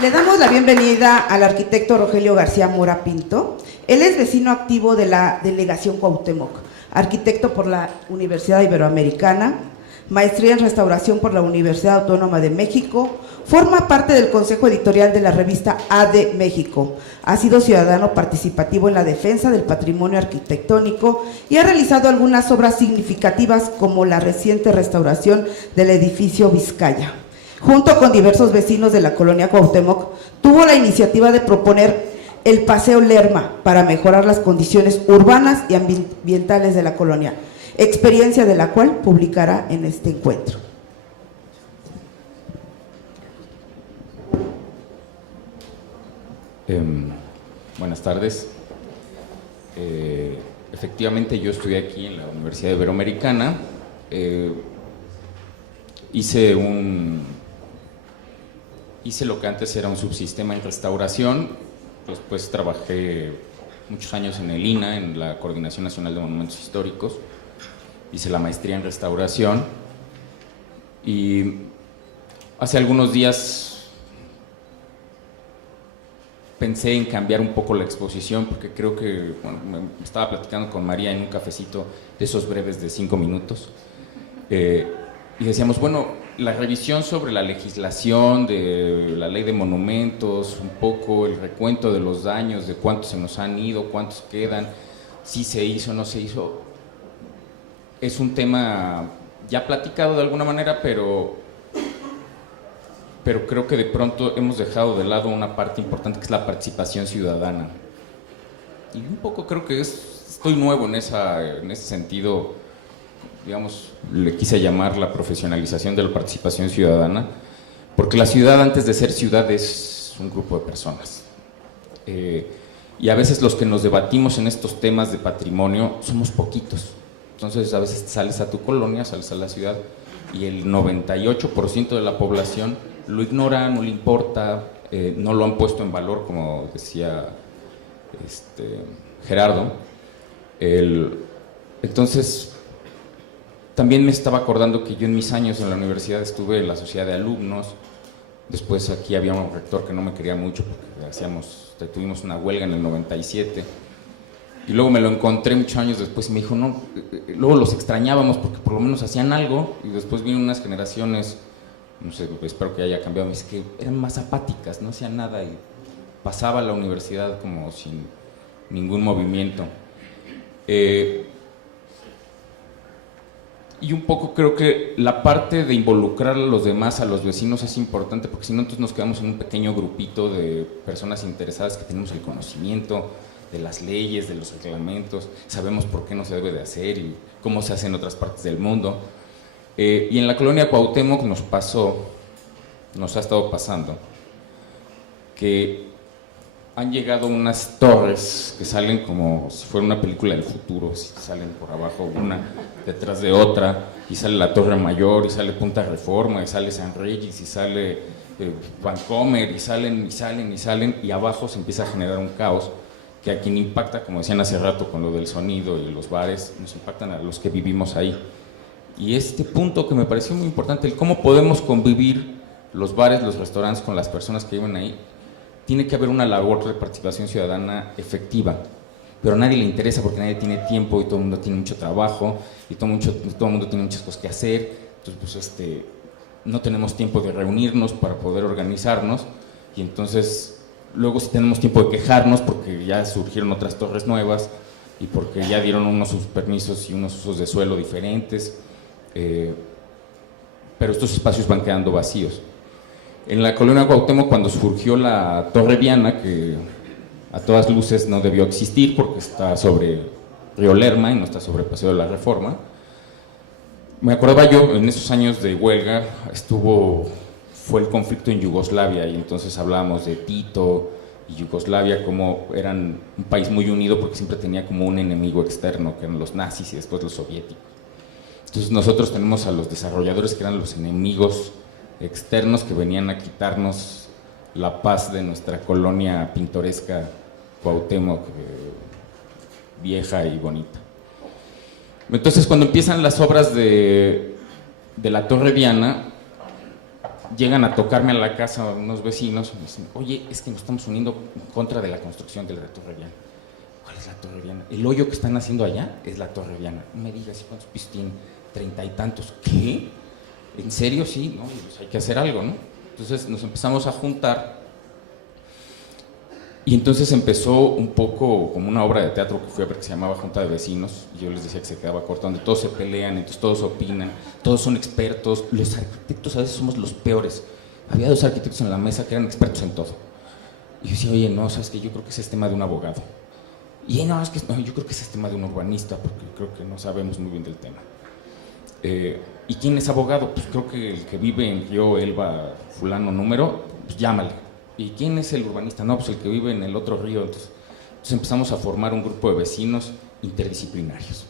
Le damos la bienvenida al arquitecto Rogelio García Mora Pinto. Él es vecino activo de la Delegación Cuauhtémoc, arquitecto por la Universidad Iberoamericana, maestría en restauración por la Universidad Autónoma de México, forma parte del consejo editorial de la revista AD México, ha sido ciudadano participativo en la defensa del patrimonio arquitectónico y ha realizado algunas obras significativas como la reciente restauración del edificio Vizcaya. Junto con diversos vecinos de la colonia Cuauhtémoc, tuvo la iniciativa de proponer el Paseo Lerma para mejorar las condiciones urbanas y ambientales de la colonia, experiencia de la cual publicará en este encuentro. Buenas tardes. Efectivamente, yo estudié aquí en la Universidad Iberoamericana. Hice lo que antes era un subsistema en restauración. Después trabajé muchos años en el INAH, en la Coordinación Nacional de Monumentos Históricos. Hice la maestría en restauración y hace algunos días pensé en cambiar un poco la exposición porque creo que, bueno, me estaba platicando con María en un cafecito de esos breves de 5 minutos y decíamos, bueno, la revisión sobre la legislación de la ley de monumentos, un poco el recuento de los daños, de cuántos se nos han ido, cuántos quedan, si se hizo o no se hizo, es un tema ya platicado de alguna manera, pero creo que de pronto hemos dejado de lado una parte importante que es la participación ciudadana. Y un poco creo que estoy nuevo en ese sentido, digamos, le quise llamar la profesionalización de la participación ciudadana, porque la ciudad antes de ser ciudad es un grupo de personas. Y a veces los que nos debatimos en estos temas de patrimonio somos poquitos. Entonces a veces sales a tu colonia, sales a la ciudad y el 98% de la población lo ignora, no le importa, no lo han puesto en valor, como decía Gerardo. Entonces, también me estaba acordando que yo en mis años en la universidad estuve en la sociedad de alumnos. Después aquí había un rector que no me quería mucho porque tuvimos una huelga en el 97. Y luego me lo encontré muchos años después y me dijo, no, luego los extrañábamos porque por lo menos hacían algo. Y después vino unas generaciones, no sé, espero que haya cambiado, me dice que eran más apáticas, no hacían nada y pasaba la universidad como sin ningún movimiento. Y un poco creo que la parte de involucrar a los demás, a los vecinos, es importante, porque si no, entonces nos quedamos en un pequeño grupito de personas interesadas que tenemos el conocimiento de las leyes, de los reglamentos, sabemos por qué no se debe de hacer y cómo se hace en otras partes del mundo. Y en la colonia Cuauhtémoc nos ha estado pasando, que han llegado unas torres que salen como si fuera una película del futuro, salen por abajo una detrás de otra, y sale la Torre Mayor, y sale Punta Reforma, y sale San Reyes, y sale Vancomer, y salen, y abajo se empieza a generar un caos que a quien impacta, como decían hace rato con lo del sonido y los bares, nos impactan a los que vivimos ahí. Y este punto que me pareció muy importante, el cómo podemos convivir los bares, los restaurantes con las personas que viven ahí, tiene que haber una labor de participación ciudadana efectiva, pero a nadie le interesa porque nadie tiene tiempo y todo el mundo tiene mucho trabajo y todo el mundo tiene muchas cosas que hacer. Entonces, pues, no tenemos tiempo de reunirnos para poder organizarnos y entonces luego sí tenemos tiempo de quejarnos porque ya surgieron otras torres nuevas y porque ya dieron unos permisos y unos usos de suelo diferentes, pero estos espacios van quedando vacíos. En la colonia Cuauhtémoc, cuando surgió la Torre Viana, que a todas luces no debió existir porque está sobre Río Lerma y no está sobre Paseo de la Reforma, me acordaba yo, en esos años de huelga, fue el conflicto en Yugoslavia y entonces hablábamos de Tito y Yugoslavia como eran un país muy unido porque siempre tenía como un enemigo externo, que eran los nazis y después los soviéticos. Entonces nosotros tenemos a los desarrolladores que eran los enemigos externos que venían a quitarnos la paz de nuestra colonia pintoresca Cuauhtémoc, vieja y bonita. Entonces, cuando empiezan las obras de la Torre Viana, llegan a tocarme a la casa unos vecinos y me dicen, oye, es que nos estamos uniendo en contra de la construcción de la Torre Viana. ¿Cuál es la Torre Viana? El hoyo que están haciendo allá es la Torre Viana. No me digas, ¿cuántos pisos tienen? 30 y tantos. ¿Qué? ¿En serio? Sí, ¿no? Pues hay que hacer algo, ¿no? Entonces nos empezamos a juntar y entonces empezó un poco como una obra de teatro que fui a ver que se llamaba Junta de Vecinos, y yo les decía que se quedaba corto, donde todos se pelean, entonces todos opinan, todos son expertos, los arquitectos a veces somos los peores. Había 2 arquitectos en la mesa que eran expertos en todo. Y yo decía, oye, no, sabes que yo creo que ese es tema de un abogado. Y no, es que no, yo creo que ese es tema de un urbanista, porque creo que no sabemos muy bien del tema. ¿Y quién es abogado? Pues creo que el que vive en Río Elba, fulano número, pues llámale. ¿Y quién es el urbanista? No, pues el que vive en el otro río. Entonces empezamos a formar un grupo de vecinos interdisciplinarios.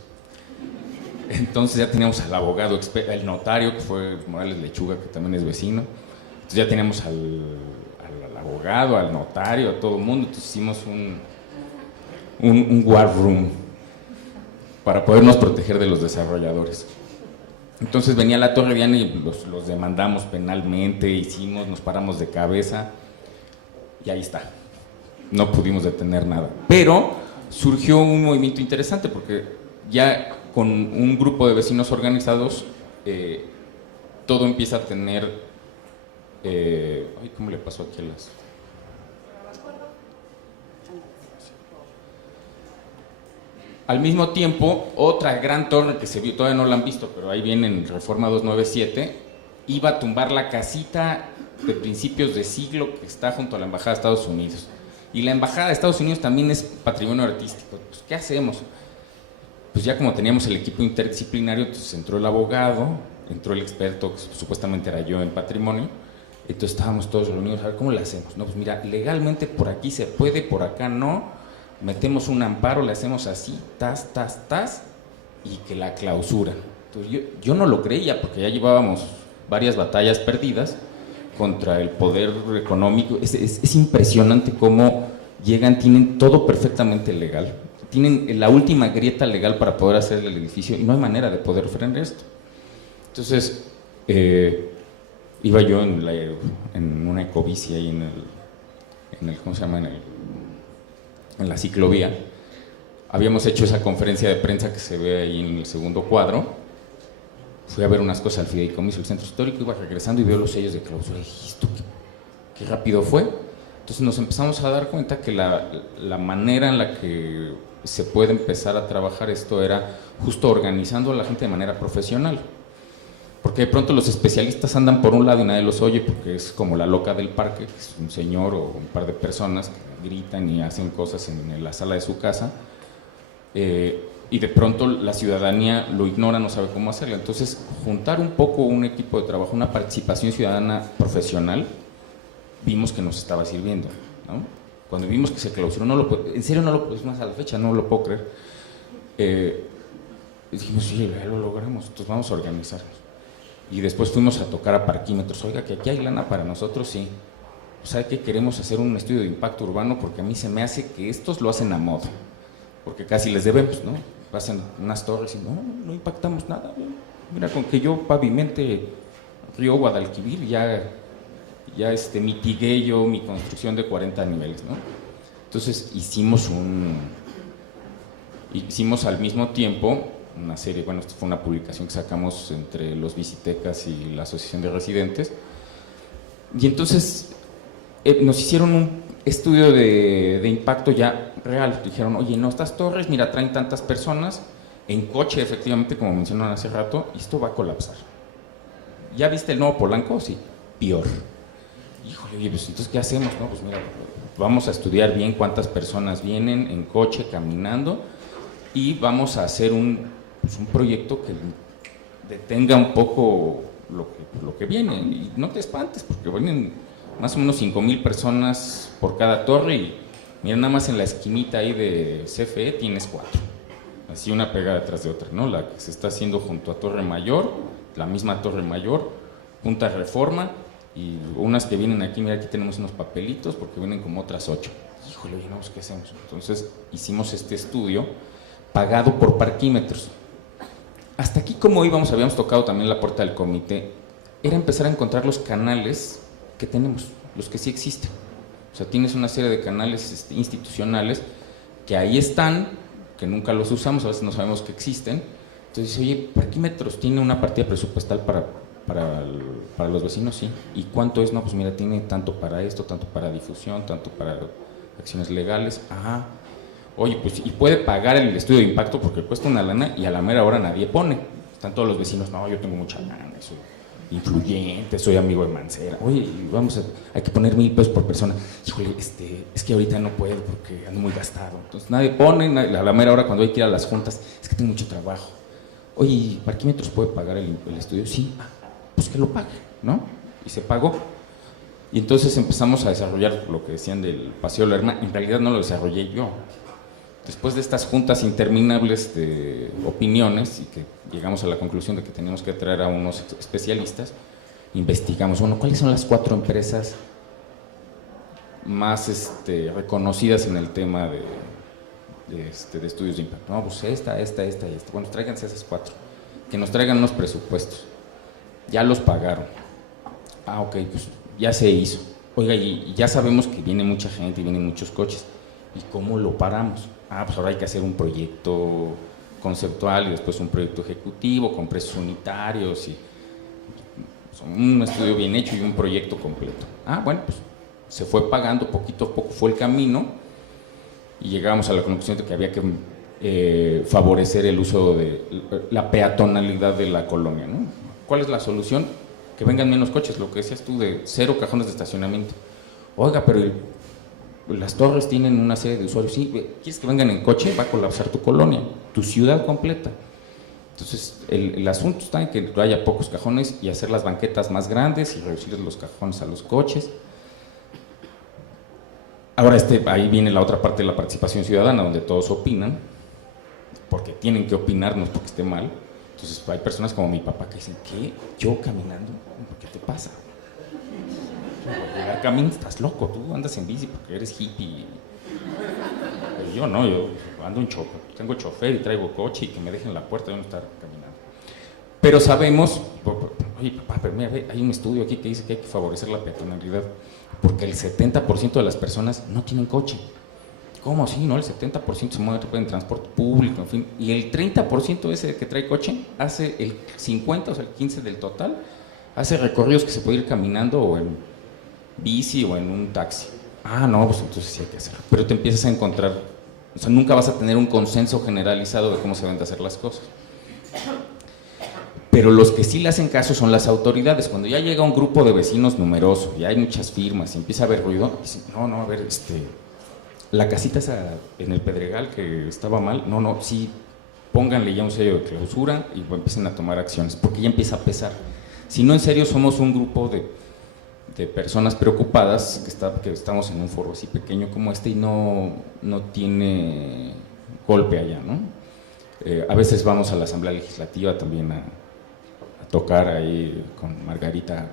Entonces ya teníamos al abogado, el notario, que fue Morales Lechuga, que también es vecino. Entonces ya teníamos al abogado, al notario, a todo el mundo. Entonces hicimos un war room para podernos proteger de los desarrolladores. Entonces venía la Torre Viana y los demandamos penalmente, nos paramos de cabeza y ahí está. No pudimos detener nada. Pero surgió un movimiento interesante porque ya con un grupo de vecinos organizados todo empieza a tener... ¿cómo le pasó aquí a las...? Al mismo tiempo, otra gran torre que se vio, todavía no la han visto, pero ahí viene en Reforma 297, iba a tumbar la casita de principios de siglo que está junto a la Embajada de Estados Unidos. Y la Embajada de Estados Unidos también es patrimonio artístico. Pues, ¿qué hacemos? Pues ya como teníamos el equipo interdisciplinario, entonces entró el abogado, entró el experto, que supuestamente era yo en patrimonio, entonces estábamos todos reunidos, a ver, ¿cómo le hacemos? No, pues mira, legalmente por aquí se puede, por acá no. Metemos un amparo, le hacemos así, tas, y que la clausura. Entonces yo no lo creía porque ya llevábamos varias batallas perdidas contra el poder económico. Es impresionante cómo llegan, tienen todo perfectamente legal, tienen la última grieta legal para poder hacer el edificio y no hay manera de poder frenar esto. Entonces iba yo en una ecobici ahí en el ¿cómo se llama? En la ciclovía. Habíamos hecho esa conferencia de prensa que se ve ahí en el segundo cuadro. Fui a ver unas cosas al fideicomiso del centro histórico, iba regresando y veo los sellos de clausura y dije, ¿esto qué rápido fue? Entonces nos empezamos a dar cuenta que la manera en la que se puede empezar a trabajar esto era justo organizando a la gente de manera profesional. Porque de pronto los especialistas andan por un lado y nadie los oye porque es como la loca del parque, que es un señor o un par de personas que gritan y hacen cosas en la sala de su casa, y de pronto la ciudadanía lo ignora, no sabe cómo hacerlo. Entonces juntar un poco un equipo de trabajo, una participación ciudadana profesional, vimos que nos estaba sirviendo, ¿no? Cuando vimos que se clausuró, en serio no lo puedo, es más a la fecha, no lo puedo creer, dijimos, sí, ya lo logramos, entonces vamos a organizarnos. Y después fuimos a tocar a parquímetros. Oiga, que aquí hay lana para nosotros, sí. ¿Sabe qué? Queremos hacer un estudio de impacto urbano porque a mí se me hace que estos lo hacen a modo. Porque casi les debemos, ¿no? Pasan unas torres y no impactamos nada. Mira, con que yo pavimente Río Guadalquivir, ya mitigué yo mi construcción de 40 niveles, ¿no? Entonces hicimos al mismo tiempo una serie, bueno, esto fue una publicación que sacamos entre los Visitecas y la Asociación de Residentes, y entonces nos hicieron un estudio de impacto ya real. Dijeron, oye, no, estas torres, mira, traen tantas personas, en coche efectivamente, como mencionaron hace rato, y esto va a colapsar. ¿Ya viste el nuevo Polanco? Sí, peor. Híjole, oye, pues entonces, ¿qué hacemos? No, pues mira, vamos a estudiar bien cuántas personas vienen en coche, caminando, y vamos a hacer un proyecto que detenga un poco lo que viene. Y no te espantes, porque vienen más o menos 5,000 personas por cada torre y mira, nada más en la esquinita ahí de CFE tienes 4. Así una pegada detrás de otra, ¿no? La que se está haciendo junto a Torre Mayor, la misma Torre Mayor, Punta Reforma, y unas que vienen aquí, mira, aquí tenemos unos papelitos porque vienen como otras 8. Híjole, oye, no, pues, ¿qué hacemos? Entonces hicimos este estudio pagado por parquímetros. Hasta aquí como íbamos, habíamos tocado también la puerta del comité, era empezar a encontrar los canales que tenemos, los que sí existen. O sea, tienes una serie de canales institucionales que ahí están, que nunca los usamos, a veces no sabemos que existen. Entonces, oye, Parquímetros tiene una partida presupuestal para los vecinos, sí. ¿Y cuánto es? No, pues mira, tiene tanto para esto, tanto para difusión, tanto para acciones legales. Ajá. Oye, pues, y puede pagar el estudio de impacto porque cuesta una lana y a la mera hora nadie pone. Están todos los vecinos, no, yo tengo mucha lana, soy influyente, soy amigo de Mancera. Oye, hay que poner 1,000 pesos por persona. Híjole, es que ahorita no puedo porque ando muy gastado. Entonces nadie pone, a la mera hora cuando hay que ir a las juntas, es que tengo mucho trabajo. Oye, ¿Parquímetros puede pagar el estudio? Sí, pues que lo pague, ¿no? Y se pagó. Y entonces empezamos a desarrollar lo que decían del Paseo Lerma. En realidad no lo desarrollé yo. Después de estas juntas interminables de opiniones y que llegamos a la conclusión de que teníamos que traer a unos especialistas, investigamos, bueno, ¿cuáles son las 4 empresas más reconocidas en el tema de estudios de impacto? No, pues esta y esta. Bueno, tráiganse esas 4, que nos traigan unos presupuestos. Ya los pagaron. Ah, ok, pues ya se hizo. Oiga, y ya sabemos que viene mucha gente y vienen muchos coches. ¿Y cómo lo paramos? Ah, pues ahora hay que hacer un proyecto conceptual y después un proyecto ejecutivo con precios unitarios y un estudio bien hecho y un proyecto completo. Ah, bueno, pues se fue pagando poquito a poco, fue el camino y llegamos a la conclusión de que había que favorecer el uso de la peatonalidad de la colonia, ¿no? ¿Cuál es la solución? Que vengan menos coches, lo que decías tú, de 0 cajones de estacionamiento. Oiga, pero las torres tienen una serie de usuarios. Sí, ¿quieres que vengan en coche? Va a colapsar tu colonia, tu ciudad completa. Entonces, el asunto está en que haya pocos cajones y hacer las banquetas más grandes y reducirles los cajones a los coches. Ahora, ahí viene la otra parte de la participación ciudadana, donde todos opinan, porque tienen que opinar, no es porque esté mal. Entonces, hay personas como mi papá que dicen, ¿qué? ¿Yo caminando? ¿Qué te pasa? Llegar caminando, estás loco, tú andas en bici porque eres hippie. Pero yo no, yo ando en chofer, tengo chofer y traigo coche y que me dejen la puerta, yo no estar caminando. Pero sabemos, oye papá, pero mira, hay un estudio aquí que dice que hay que favorecer la peatonalidad porque el 70% de las personas no tienen coche. ¿Cómo así? No, el 70% se mueve en transporte público, en fin, y el 30% ese que trae coche hace el 50, o sea, el 15 del total, hace recorridos que se puede ir caminando o en bici o en un taxi. Ah, no, pues entonces sí hay que hacerlo. Pero te empiezas a encontrar, o sea, nunca vas a tener un consenso generalizado de cómo se deben de hacer las cosas. Pero los que sí le hacen caso son las autoridades. Cuando ya llega un grupo de vecinos numeroso y hay muchas firmas y empieza a haber ruido, dicen, no, a ver, la casita esa en el Pedregal que estaba mal, no, sí, pónganle ya un sello de clausura y empiecen a tomar acciones, porque ya empieza a pesar. Si no, en serio, somos un grupo de personas preocupadas que estamos en un foro así pequeño como y no tiene golpe allá, ¿no? A veces vamos a la Asamblea Legislativa también a tocar ahí con Margarita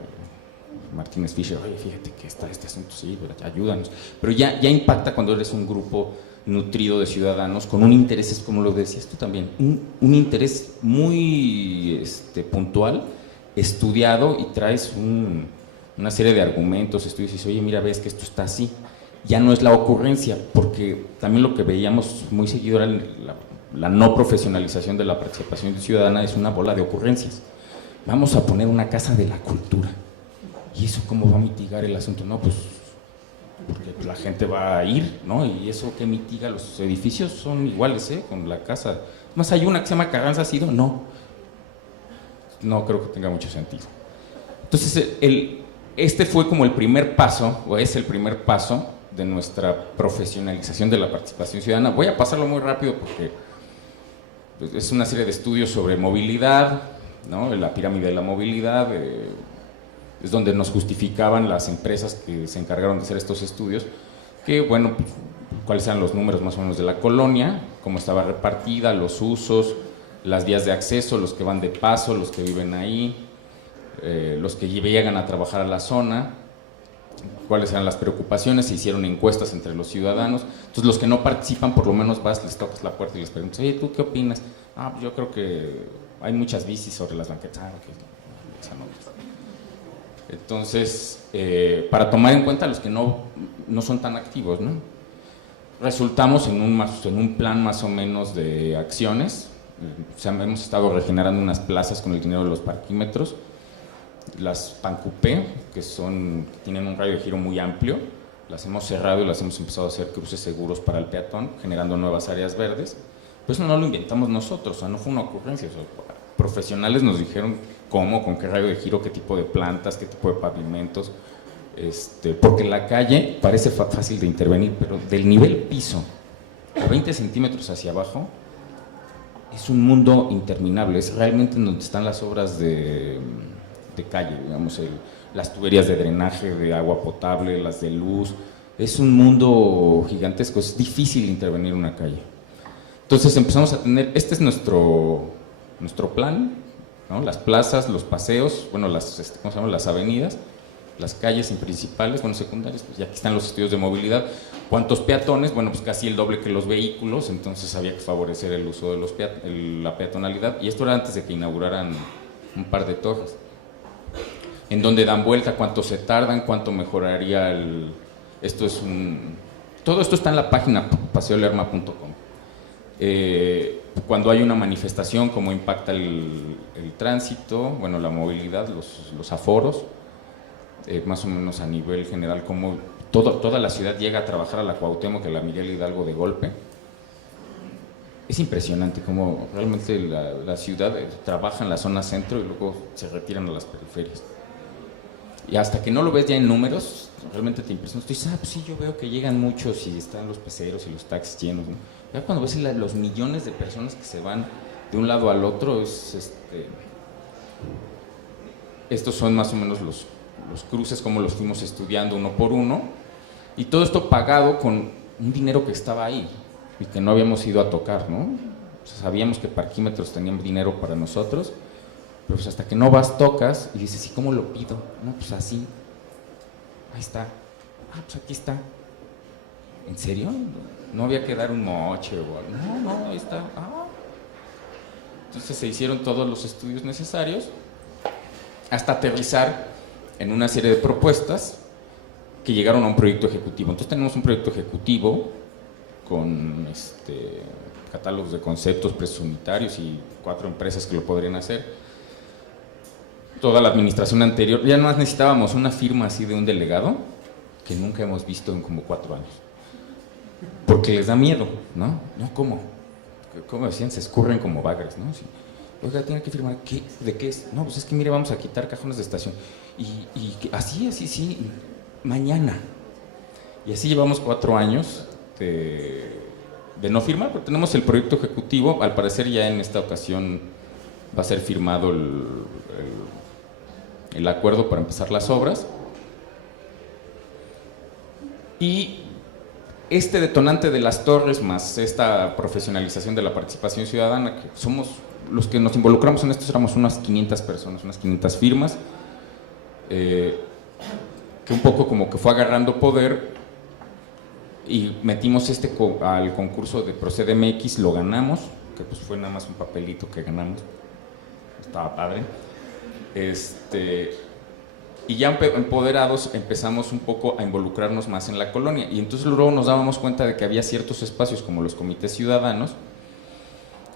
Martínez Fischer, oye, fíjate que está este asunto, sí, ayúdanos. Pero ya impacta cuando eres un grupo nutrido de ciudadanos con un interés, como lo decías tú también, un interés muy puntual, estudiado, y traes una serie de argumentos, estudios, y dices, oye, mira, ves que esto está así. Ya no es la ocurrencia, porque también lo que veíamos muy seguido era la no profesionalización de la participación ciudadana, es una bola de ocurrencias. Vamos a poner una casa de la cultura. ¿Y eso cómo va a mitigar el asunto? No, pues porque la gente va a ir, ¿no? Y eso que mitiga, los edificios son iguales, con la casa. Más hay una que se llama Carranza Sido, no creo que tenga mucho sentido. Entonces, este fue como el primer paso, o es el primer paso de nuestra profesionalización de la participación ciudadana. Voy a pasarlo muy rápido porque es una serie de estudios sobre movilidad, ¿no? La pirámide de la movilidad, es donde nos justificaban las empresas que se encargaron de hacer estos estudios, que bueno, pues, cuáles eran los números más o menos de la colonia, cómo estaba repartida, los usos, las vías de acceso, los que van de paso, los que viven ahí, los que llegan a trabajar a la zona, cuáles eran las preocupaciones, se hicieron encuestas entre los ciudadanos. Entonces los que no participan, por lo menos vas, les tocas la puerta y les preguntas, oye, ¿tú qué opinas? Ah, pues yo creo que hay muchas bicis sobre las banquetas. Ah, okay. Entonces, para tomar en cuenta a los que no son tan activos, ¿no? Resultamos en un plan más o menos de acciones. O sea, hemos estado regenerando unas plazas con el dinero de los parquímetros, las Pancupé, que tienen un radio de giro muy amplio, las hemos cerrado y las hemos empezado a hacer cruces seguros para el peatón, generando nuevas áreas verdes. Pero eso no lo inventamos nosotros, o sea, no fue una ocurrencia. O sea, profesionales nos dijeron cómo, con qué radio de giro, qué tipo de plantas, qué tipo de pavimentos, porque la calle parece fácil de intervenir, pero del nivel piso a 20 centímetros hacia abajo es un mundo interminable. Es realmente donde están las obras de calle, digamos, las tuberías de drenaje de agua potable, las de luz. Es un mundo gigantesco, es difícil intervenir en una calle. Entonces empezamos a tener, este es nuestro plan, ¿no? Las plazas, los paseos, bueno, ¿cómo se llaman? Las avenidas, las calles principales, bueno, secundarias, pues ya aquí están los estudios de movilidad. ¿Cuántos peatones? Bueno, pues casi el doble que los vehículos, entonces había que favorecer el uso de la peatonalidad, y esto era antes de que inauguraran un par de torres. En dónde dan vuelta, cuánto se tardan, cuánto mejoraría todo esto está en la página paseolerma.com. Cuando hay una manifestación, cómo impacta el tránsito, bueno, la movilidad, los aforos, más o menos a nivel general, cómo toda la ciudad llega a trabajar a la Cuauhtémoc, a la Miguel Hidalgo de golpe. Es impresionante cómo realmente la ciudad trabaja en la zona centro y luego se retiran a las periferias. Y hasta que no lo ves ya en números, realmente te impresiona. Tú dices, pues sí, yo veo que llegan muchos y están los peceros y los taxis llenos, ¿no? Ya cuando ves los millones de personas que se van de un lado al otro, estos son más o menos los cruces, como los fuimos estudiando uno por uno, y todo esto pagado con un dinero que estaba ahí y que no habíamos ido a tocar, ¿no? O sea, sabíamos que Parquímetros tenían dinero para nosotros, pero pues hasta que no vas, tocas y dices, ¿y cómo lo pido? No, pues así, ahí está, pues aquí está. ¿En serio? No había que dar un moche o algo. No, ahí está. Entonces se hicieron todos los estudios necesarios hasta aterrizar en una serie de propuestas que llegaron a un proyecto ejecutivo. Entonces tenemos un proyecto ejecutivo con catálogos de conceptos, precios unitarios y 4 empresas que lo podrían hacer. Toda la administración anterior, ya no necesitábamos una firma así de un delegado que nunca hemos visto en como 4 años. Porque les da miedo, ¿no? No, ¿cómo? ¿Cómo decían? Se escurren como bagres, ¿no? Sí. Oiga, tiene que firmar, ¿qué? ¿De qué es? No, pues es que mire, vamos a quitar cajones de estación. Y así, sí, mañana. Y así llevamos 4 años de no firmar, pero tenemos el proyecto ejecutivo. Al parecer ya en esta ocasión va a ser firmado el acuerdo para empezar las obras. Y este detonante de las torres, más esta profesionalización de la participación ciudadana, que somos los que nos involucramos en esto, éramos unas 500 personas, unas 500 firmas, que un poco como que fue agarrando poder, y metimos al concurso de ProcedMX, lo ganamos, que pues fue nada más un papelito que ganamos, estaba padre. Y ya empoderados empezamos un poco a involucrarnos más en la colonia, y entonces luego nos dábamos cuenta de que había ciertos espacios como los comités ciudadanos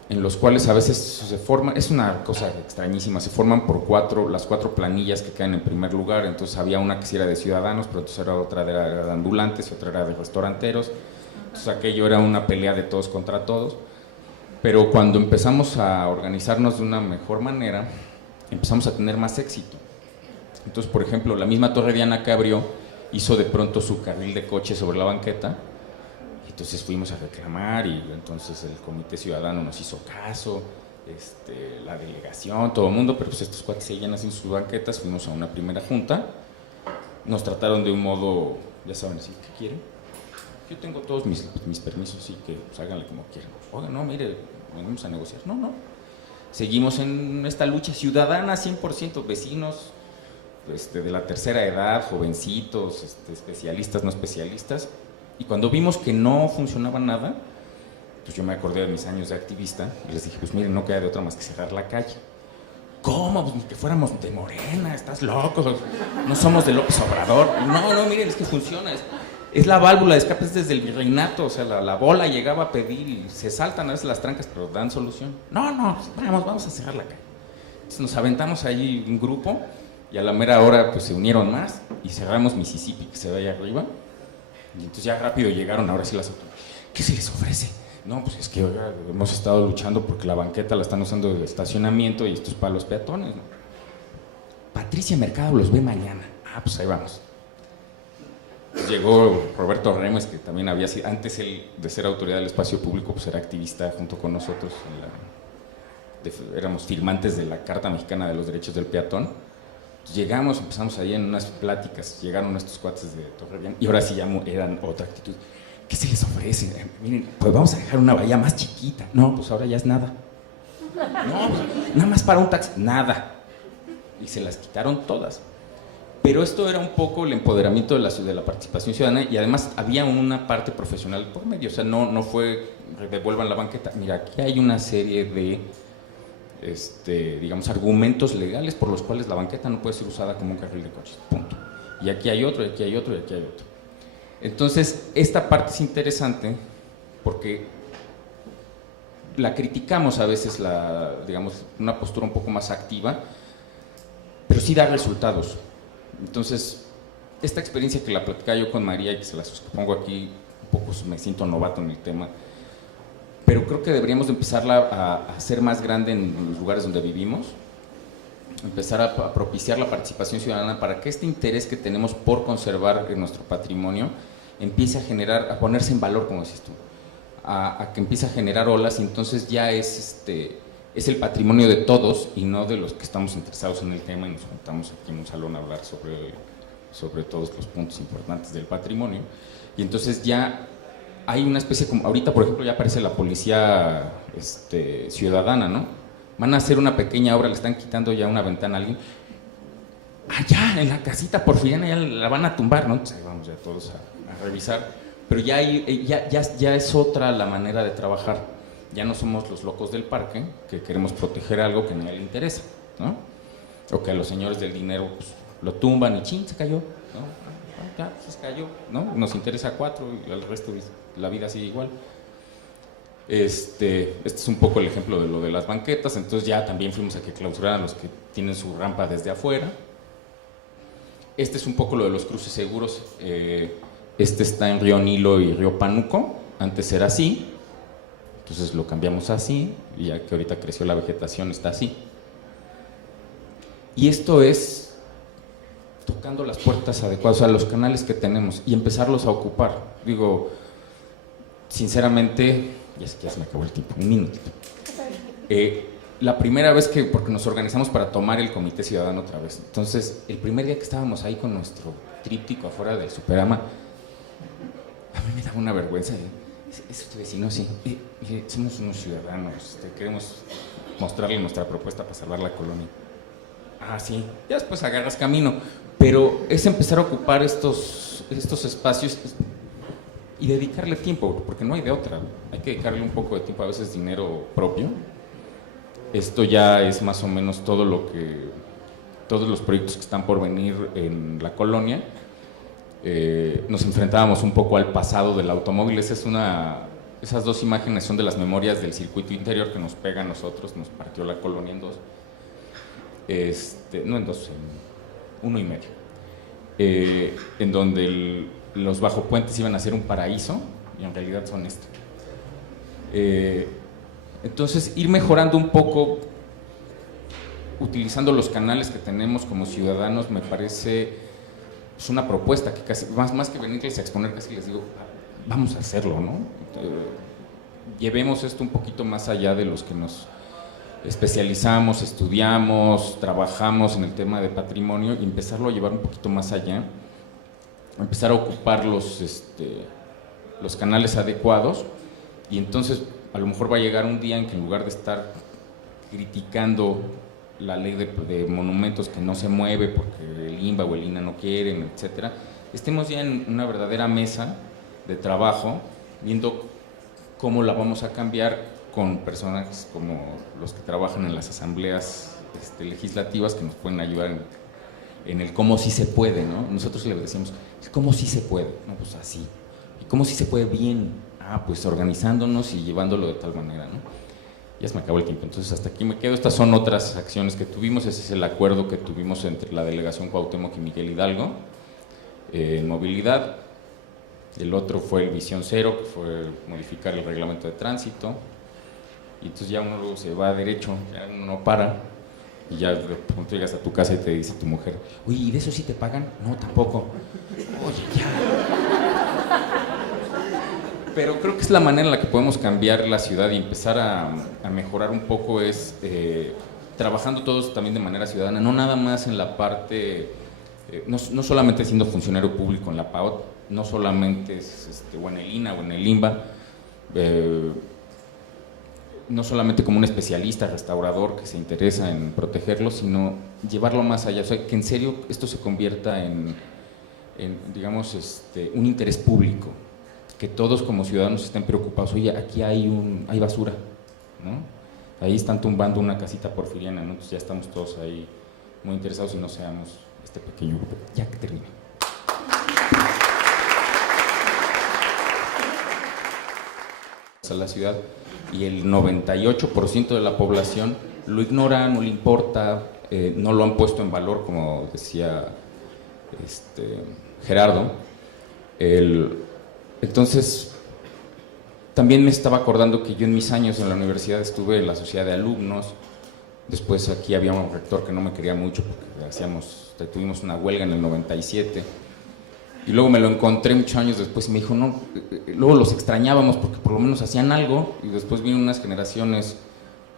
en los cuales a veces se forman, es una cosa extrañísima, se forman por las 4 planillas que quedan en primer lugar. Entonces había una que sí era de ciudadanos, pero entonces era otra de ambulantes y otra era de restauranteros. Entonces aquello era una pelea de todos contra todos. Pero cuando empezamos a organizarnos de una mejor manera, empezamos a tener más éxito. Entonces, por ejemplo, la misma Torre Diana que abrió hizo de pronto su carril de coche sobre la banqueta. Entonces fuimos a reclamar, y entonces el comité ciudadano nos hizo caso, la delegación, todo el mundo, pero pues estos cuates seguían haciendo sus banquetas. Fuimos a una primera junta, nos trataron de un modo, ya saben, así, ¿qué quieren? Yo tengo todos mis permisos, sí, que pues háganle como quieran. Oiga, no, mire, venimos a negociar. No. Seguimos en esta lucha ciudadana, 100%, vecinos de la tercera edad, jovencitos, especialistas, no especialistas. Y cuando vimos que no funcionaba nada, pues yo me acordé de mis años de activista y les dije, pues miren, no queda de otra más que cerrar la calle. ¿Cómo? Pues ni que fuéramos de Morena, estás loco, no somos de López Obrador. No, miren, es que funciona, es la válvula de escape desde el virreinato, o sea, la bola llegaba a pedir y se saltan a veces las trancas, pero dan solución. No, vamos a cerrar la calle. Entonces nos aventamos ahí un grupo y a la mera hora pues se unieron más y cerramos Mississippi, que se ve allá arriba, y entonces ya rápido llegaron, ahora sí las autoridades. ¿Qué se les ofrece? No, pues es que oiga, hemos estado luchando porque la banqueta la están usando de estacionamiento y esto es para los peatones, ¿no? Patricia Mercado los ve mañana. Pues ahí vamos. Llegó Roberto Remes, que también había sido, antes él de ser autoridad del espacio público, pues era activista junto con nosotros, éramos firmantes de la Carta Mexicana de los Derechos del Peatón. Llegamos, empezamos ahí en unas pláticas, llegaron estos cuates de Torreón y ahora sí ya eran otra actitud. ¿Qué se les ofrece? Miren, pues vamos a dejar una bahía más chiquita. No, pues ahora ya es nada. No, pues, nada más para un taxi. Nada. Y se las quitaron todas. Pero esto era un poco el empoderamiento de la participación ciudadana y además había una parte profesional por medio. O sea, no fue devuelvan la banqueta. Mira, aquí hay una serie de, digamos, argumentos legales por los cuales la banqueta no puede ser usada como un carril de coches. Punto. Y aquí hay otro, y aquí hay otro, y aquí hay otro. Entonces, esta parte es interesante porque la criticamos a veces, digamos, una postura un poco más activa, pero sí da resultados. Entonces, esta experiencia que la platicaba yo con María y que se las pongo aquí, un poco me siento novato en el tema, pero creo que deberíamos de empezarla a hacer más grande en los lugares donde vivimos, empezar a propiciar la participación ciudadana para que este interés que tenemos por conservar nuestro patrimonio empiece a generar, a ponerse en valor, como decís tú, a que empiece a generar olas y entonces ya es el patrimonio de todos y no de los que estamos interesados en el tema y nos juntamos aquí en un salón a hablar sobre todos los puntos importantes del patrimonio. Y entonces ya hay una especie como, ahorita por ejemplo ya aparece la policía ciudadana, ¿no? Van a hacer una pequeña obra, le están quitando ya una ventana a alguien. Allá en la casita porfiriana ya la van a tumbar, ¿no? Entonces ahí vamos ya todos a revisar, pero ya es otra la manera de trabajar. Ya no somos los locos del parque que queremos proteger algo que a nadie le interesa, ¿no? O que a los señores del dinero pues, lo tumban y ¡chin! Se cayó, ¿no? Ya se cayó, ¿no? Nos interesa 4 y al resto la vida sigue igual. Este es un poco el ejemplo de lo de las banquetas. Entonces ya también fuimos a que clausuraran los que tienen su rampa desde afuera. Este es un poco lo de los cruces seguros. Este está en Río Nilo y Río Pánuco. Antes era así. Entonces lo cambiamos así, y ya que ahorita creció la vegetación está así. Y esto es tocando las puertas adecuadas, o sea, los canales que tenemos y empezarlos a ocupar. Digo, sinceramente, ya se me acabó el tiempo, un minuto. La primera vez porque nos organizamos para tomar el Comité Ciudadano otra vez. Entonces, el primer día que estábamos ahí con nuestro tríptico afuera del Superama, a mí me daba una vergüenza. Es tu vecino, sí. Mire, somos unos ciudadanos, queremos mostrarle nuestra propuesta para salvar la colonia. Sí. Ya después agarras camino. Pero es empezar a ocupar estos espacios y dedicarle tiempo, porque no hay de otra. Hay que dedicarle un poco de tiempo, a veces dinero propio. Esto ya es más o menos todos los proyectos que están por venir en la colonia. Nos enfrentábamos un poco al pasado del automóvil. Esas dos imágenes son de las memorias del circuito interior que nos pega a nosotros, nos partió la colonia en dos. No en dos, en 1 y medio. En donde los bajopuentes iban a ser un paraíso y en realidad son esto. Entonces, ir mejorando un poco, utilizando los canales que tenemos como ciudadanos, me parece es una propuesta que casi, más que venirles a exponer, casi les digo, vamos a hacerlo, ¿no? Llevemos esto un poquito más allá de los que nos especializamos, estudiamos, trabajamos en el tema de patrimonio y empezarlo a llevar un poquito más allá, empezar a ocupar los canales adecuados y entonces a lo mejor va a llegar un día en que en lugar de estar criticando la ley de monumentos que no se mueve porque el INBA o el INA no quieren, etcétera, estemos ya en una verdadera mesa de trabajo viendo cómo la vamos a cambiar con personas como los que trabajan en las asambleas legislativas que nos pueden ayudar en el cómo sí se puede, ¿no? Nosotros le decimos, ¿cómo sí se puede? No, pues así. ¿Y cómo sí se puede bien? Pues organizándonos y llevándolo de tal manera, ¿no? Ya se me acabó el tiempo, entonces hasta aquí me quedo. Estas son otras acciones que tuvimos. Ese es el acuerdo que tuvimos entre la delegación Cuauhtémoc y Miguel Hidalgo en movilidad. El otro fue el Visión Cero, que fue modificar el reglamento de tránsito. Y entonces ya uno luego se va derecho, ya uno no para. Y ya de pronto llegas a tu casa y te dice tu mujer, oye, ¿y de eso sí te pagan? No, tampoco. Oye, ya. Pero creo que es la manera en la que podemos cambiar la ciudad y empezar a mejorar un poco, es trabajando todos también de manera ciudadana, no nada más en la parte, no solamente siendo funcionario público en la PAOT, no solamente o en el INA o en el INBA, no solamente como un especialista, restaurador que se interesa en protegerlo, sino llevarlo más allá, o sea, que en serio esto se convierta en digamos, un interés público, que todos como ciudadanos estén preocupados. Oye, aquí hay basura, ¿no? Ahí están tumbando una casita porfiriana, ¿no? Entonces ya estamos todos ahí muy interesados y no seamos este pequeño grupo. Ya que termine. A la ciudad, y el 98% de la población lo ignora, no le importa, no lo han puesto en valor, como decía Gerardo. Entonces, también me estaba acordando que yo en mis años en la universidad estuve en la sociedad de alumnos. Después aquí había un rector que no me quería mucho porque tuvimos una huelga en el 97. Y luego me lo encontré muchos años después y me dijo, no, luego los extrañábamos porque por lo menos hacían algo. Y después vino unas generaciones,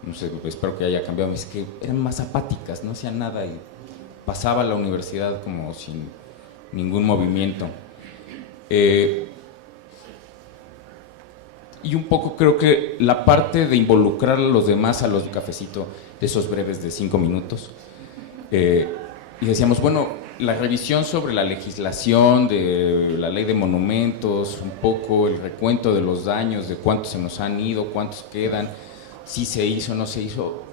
no sé, espero que haya cambiado, me dice que eran más apáticas, no hacían nada y pasaba la universidad como sin ningún movimiento. Y un poco creo que la parte de involucrar a los demás a los cafecitos, de esos breves de 5 minutos, y decíamos, bueno, la revisión sobre la legislación de la ley de monumentos, un poco el recuento de los daños, de cuántos se nos han ido, cuántos quedan, si se hizo o no se hizo,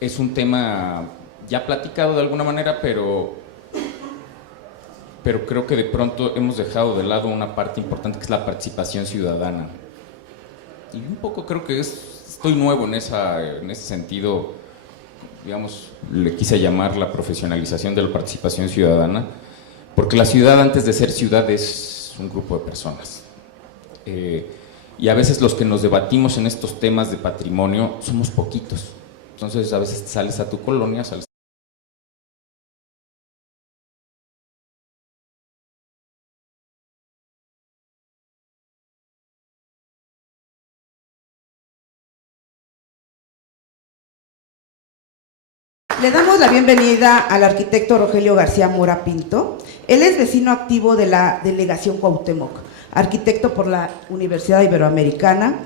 es un tema ya platicado de alguna manera, pero creo que de pronto hemos dejado de lado una parte importante que es la participación ciudadana. Y un poco creo que estoy nuevo en ese sentido, digamos, le quise llamar la profesionalización de la participación ciudadana, porque la ciudad, antes de ser ciudad, es un grupo de personas. Y a veces los que nos debatimos en estos temas de patrimonio somos poquitos. Entonces a veces sales a tu colonia, sales. Le damos la bienvenida al arquitecto Rogelio García Mora Pinto. Él es vecino activo de la delegación Cuauhtémoc, arquitecto por la Universidad Iberoamericana,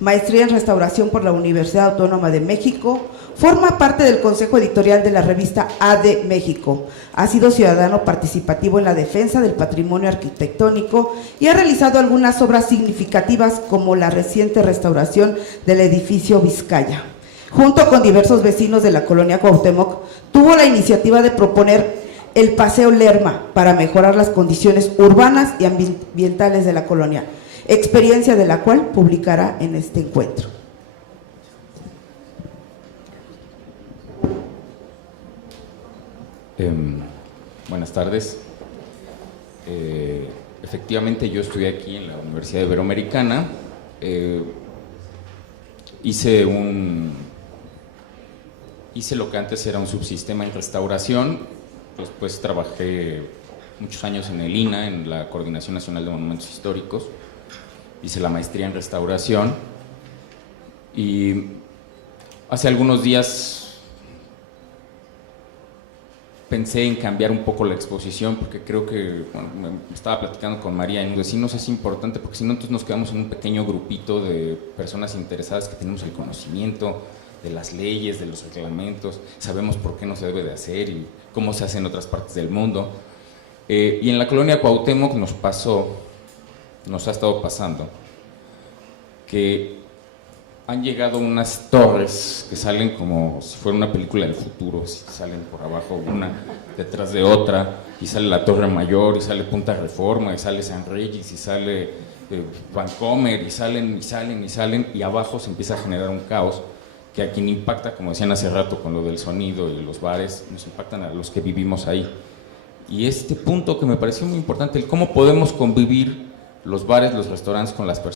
maestría en restauración por la Universidad Autónoma de México, forma parte del consejo editorial de la revista ADE México, ha sido ciudadano participativo en la defensa del patrimonio arquitectónico y ha realizado algunas obras significativas como la reciente restauración del edificio Vizcaya. Junto con diversos vecinos de la colonia Cuauhtémoc, tuvo la iniciativa de proponer el Paseo Lerma para mejorar las condiciones urbanas y ambientales de la colonia, experiencia de la cual publicará en este encuentro. Buenas tardes. Efectivamente, yo estudié aquí en la Universidad Iberoamericana. Hice lo que antes era un subsistema en restauración, después trabajé muchos años en el INA, en la Coordinación Nacional de Monumentos Históricos, hice la maestría en restauración y hace algunos días pensé en cambiar un poco la exposición porque creo que, bueno, me estaba platicando con María, en vecinos es importante porque si no entonces nos quedamos en un pequeño grupito de personas interesadas que tenemos el conocimiento de las leyes, de los reglamentos, sabemos por qué no se debe de hacer y cómo se hace en otras partes del mundo. Y en la colonia Cuauhtémoc nos ha estado pasando, que han llegado unas torres que salen como si fuera una película del futuro, salen por abajo una detrás de otra, y sale la Torre Mayor, y sale Punta Reforma, y sale San Reyes, y sale Vancomer, y salen, y abajo se empieza a generar un caos que a quien impacta, como decían hace rato con lo del sonido y los bares, nos impactan a los que vivimos ahí. Y este punto que me pareció muy importante, el cómo podemos convivir los bares, los restaurantes con las personas